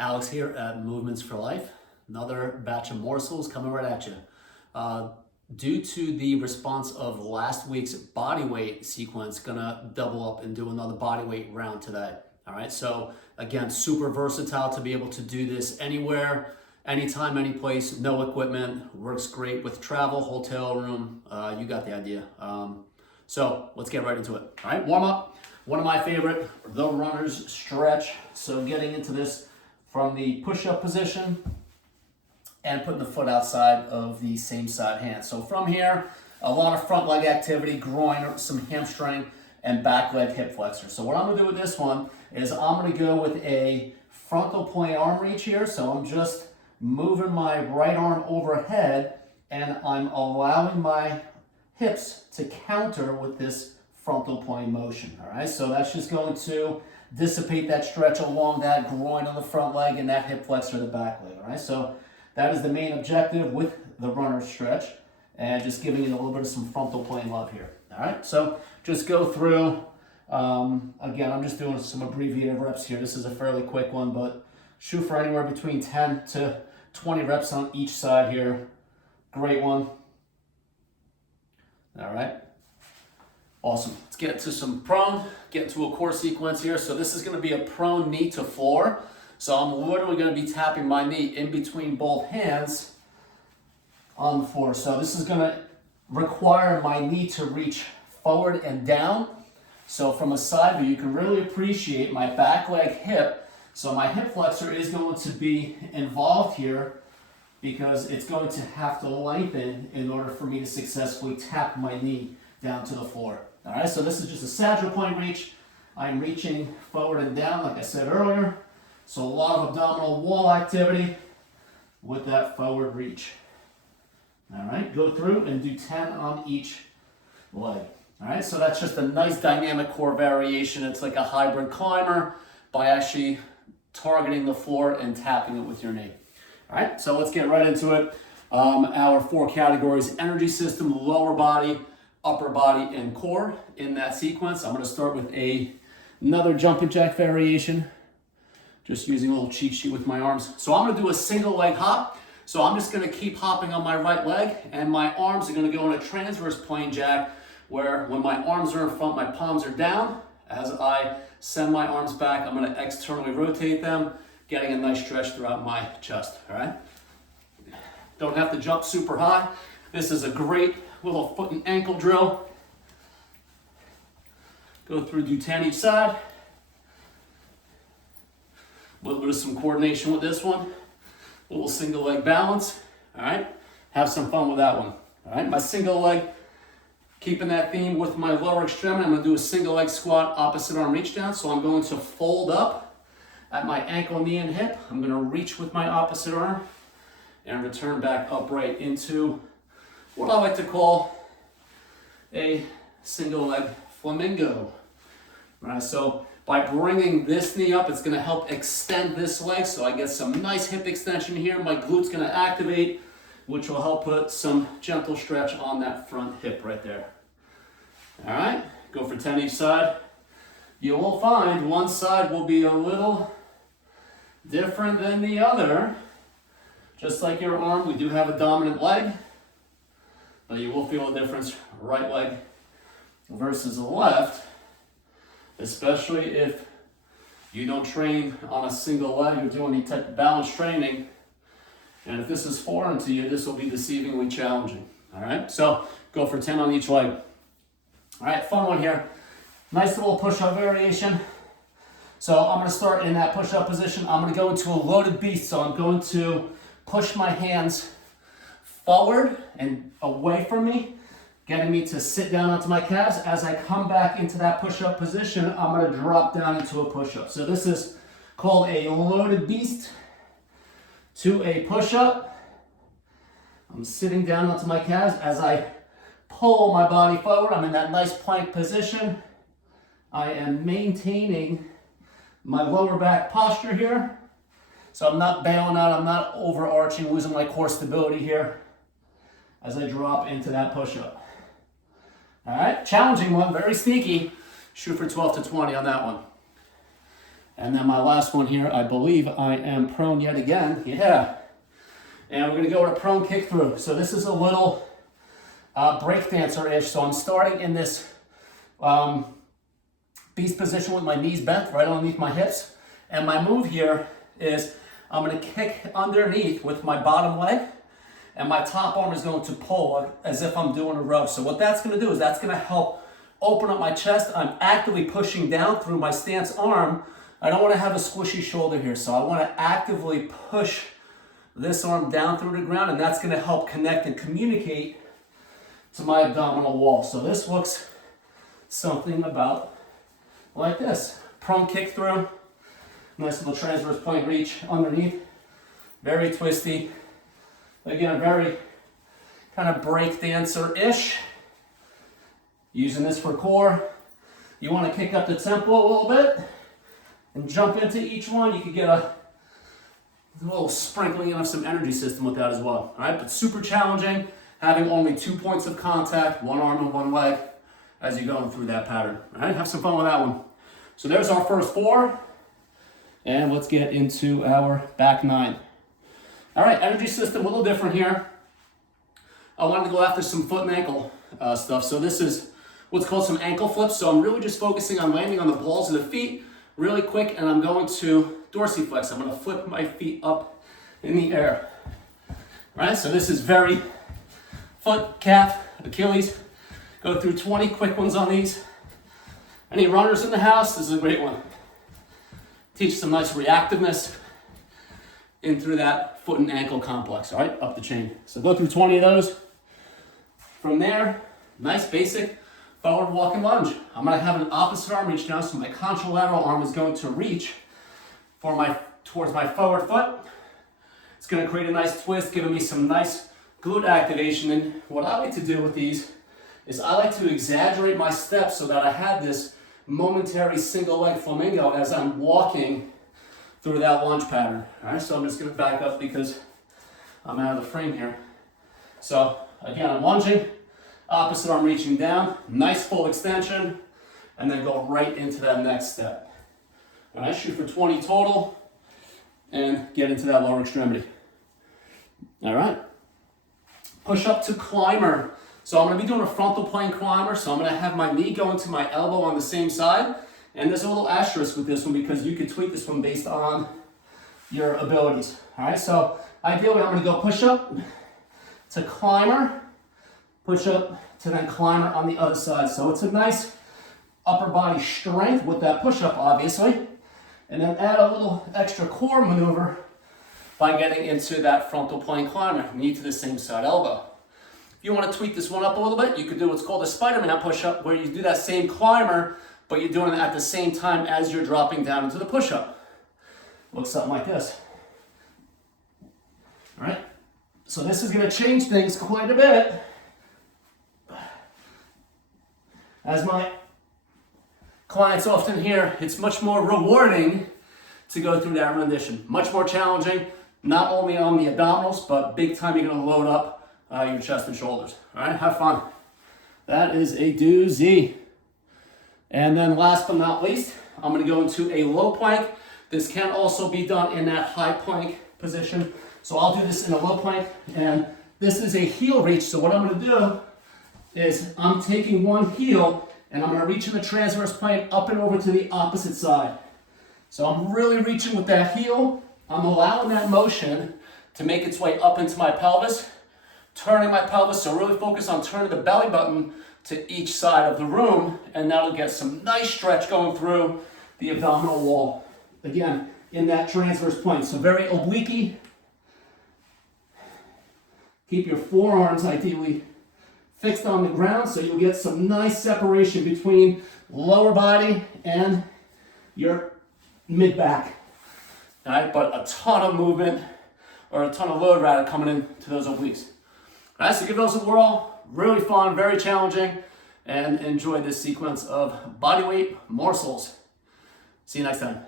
Alex here at Movements for Life. Another batch of morsels coming right at you. Due to the response of last week's body weight sequence, gonna double up and do another body weight round today. All right, so again, super versatile to be able to do this anywhere, anytime, any place, no equipment. Works great with travel, hotel room, you got the idea. So let's get right into it. All right, warm up. One of my favorite, the runner's stretch. So getting into this from the push-up position and putting the foot outside of the same side hand. So from here, a lot of front leg activity, groin, some hamstring, and back leg hip flexor. So what I'm gonna do with this one is I'm gonna go with a frontal point arm reach here. So I'm just moving my right arm overhead and I'm allowing my hips to counter with this frontal point motion, all right? So that's just going to dissipate that stretch along that groin on the front leg and that hip flexor the back leg, all right? So that is the main objective with the runner stretch and just giving it a little bit of some frontal plane love here, all right? So just go through, again, I'm just doing some abbreviated reps here. This is a fairly quick one, but shoot for anywhere between 10 to 20 reps on each side here. Great one. All right. Awesome. Let's get to some prone, get into a core sequence here. So this is going to be a prone knee to floor. So I'm literally going to be tapping my knee in between both hands on the floor. So this is going to require my knee to reach forward and down. So from a side view, you can really appreciate my back leg hip. So my hip flexor is going to be involved here because it's going to have to lengthen in order for me to successfully tap my knee down to the floor. All right, so this is just a sagittal point reach. I'm reaching forward and down, like I said earlier. So a lot of abdominal wall activity with that forward reach. All right, go through and do 10 on each leg. All right, so that's just a nice dynamic core variation. It's like a hybrid climber by actually targeting the floor and tapping it with your knee. All right, so let's get right into it. Our 4 categories: energy system, lower body, upper body, and core in that sequence. I'm going to start with another jumping jack variation, just using a little cheat sheet with my arms. So I'm going to do a single leg hop. So I'm just going to keep hopping on my right leg, and my arms are going to go in a transverse plane jack, where when my arms are in front, my palms are down. As I send my arms back, I'm going to externally rotate them, getting a nice stretch throughout my chest, all right? Don't have to jump super high. This is a great little foot and ankle drill. Go through, do 10 each side. A little bit of some coordination with this one. A little single leg balance, all right? Have some fun with that one, all right? My single leg, keeping that theme with my lower extremity, I'm gonna do a single leg squat, opposite arm reach down. So I'm going to fold up at my ankle, knee, and hip. I'm gonna reach with my opposite arm and return back upright into what I like to call a single leg flamingo. All right, so by bringing this knee up, it's gonna help extend this leg, so I get some nice hip extension here. My glute's gonna activate, which will help put some gentle stretch on that front hip right there. All right, go for 10 each side. You will find one side will be a little different than the other. Just like your arm, we do have a dominant leg, but you will feel a difference, right leg versus the left, especially if you don't train on a single leg, you're doing any type of balance training. And if this is foreign to you, this will be deceivingly challenging. All right, so go for 10 on each leg. All right, fun one here. Nice little push-up variation. So I'm gonna start in that push-up position. I'm gonna go into a loaded beast. So I'm going to push my hands forward and away from me, getting me to sit down onto my calves. As I come back into that push-up position, I'm gonna drop down into a push-up. So this is called a loaded beast to a push-up. I'm sitting down onto my calves. As I pull my body forward, I'm in that nice plank position. I am maintaining my lower back posture here. So I'm not bailing out, I'm not overarching, losing my core stability here as I drop into that push-up. All right, challenging one, very sneaky. Shoot for 12 to 20 on that one. And then my last one here, I believe I am prone yet again. Yeah. And we're gonna go to prone kick through. So this is a little break dancer-ish. So I'm starting in this beast position with my knees bent right underneath my hips. And my move here is I'm gonna kick underneath with my bottom leg, and my top arm is going to pull as if I'm doing a row. So what that's gonna do is that's gonna help open up my chest. I'm actively pushing down through my stance arm. I don't wanna have a squishy shoulder here, so I wanna actively push this arm down through the ground, and that's gonna help connect and communicate to my abdominal wall. So this looks something about like this. Prone kick through, nice little transverse point reach underneath, very twisty. Again, very kind of break dancer-ish. Using this for core. You want to kick up the tempo a little bit and jump into each one. You could get a little sprinkling of some energy system with that as well. All right, but super challenging, having only 2 points of contact, one arm and one leg, as you're going through that pattern. All right, have some fun with that one. So there's our first 4, and let's get into our back 9. All right, energy system a little different here. I wanted to go after some foot and ankle stuff. So this is what's called some ankle flips. So I'm really just focusing on landing on the balls of the feet really quick, and I'm going to dorsiflex. I'm gonna flip my feet up in the air. All right, so this is very foot, calf, Achilles. Go through 20 quick ones on these. Any runners in the house, this is a great one. Teach some nice reactiveness in through that foot and ankle complex, all right, up the chain. So go through 20 of those. From there, nice basic forward walking lunge. I'm gonna have an opposite arm reach down, so my contralateral arm is going to reach towards my forward foot. It's gonna create a nice twist, giving me some nice glute activation. And what I like to do with these is I like to exaggerate my steps so that I have this momentary single leg flamingo as I'm walking through that lunge pattern. All right, so I'm just gonna back up because I'm out of the frame here. So again, I'm lunging, opposite arm reaching down, nice full extension, and then go right into that next step. All right, shoot for 20 total, and get into that lower extremity. All right, push up to climber. So I'm gonna be doing a frontal plane climber, so I'm gonna have my knee go into my elbow on the same side. And there's a little asterisk with this one because you can tweak this one based on your abilities. All right, so ideally I'm gonna go push up to climber, push up to then climber on the other side. So it's a nice upper body strength with that push up, obviously. And then add a little extra core maneuver by getting into that frontal plane climber, knee to the same side elbow. If you want to tweak this one up a little bit, you could do what's called a Spider-Man push-up, where you do that same climber, but you're doing it at the same time as you're dropping down into the push-up. Looks something like this. All right, so this is going to change things quite a bit. As my clients often hear, it's much more rewarding to go through that rendition. Much more challenging, not only on the abdominals, but big time you're going to load up your chest and shoulders. All right, have fun. That is a doozy. And then last but not least, I'm gonna go into a low plank. This can also be done in that high plank position. So I'll do this in a low plank, and this is a heel reach. So what I'm gonna do is I'm taking one heel and I'm gonna reach in the transverse plane up and over to the opposite side. So I'm really reaching with that heel. I'm allowing that motion to make its way up into my pelvis, turning my pelvis, so really focus on turning the belly button to each side of the room, and that'll get some nice stretch going through the abdominal wall. Again, in that transverse plane, so very oblique. Keep your forearms ideally fixed on the ground so you'll get some nice separation between lower body and your mid-back. All right, but a ton of movement or a ton of load rather coming into those obliques. All right, so give those a whirl. Really fun, very challenging, and enjoy this sequence of bodyweight morsels. See you next time.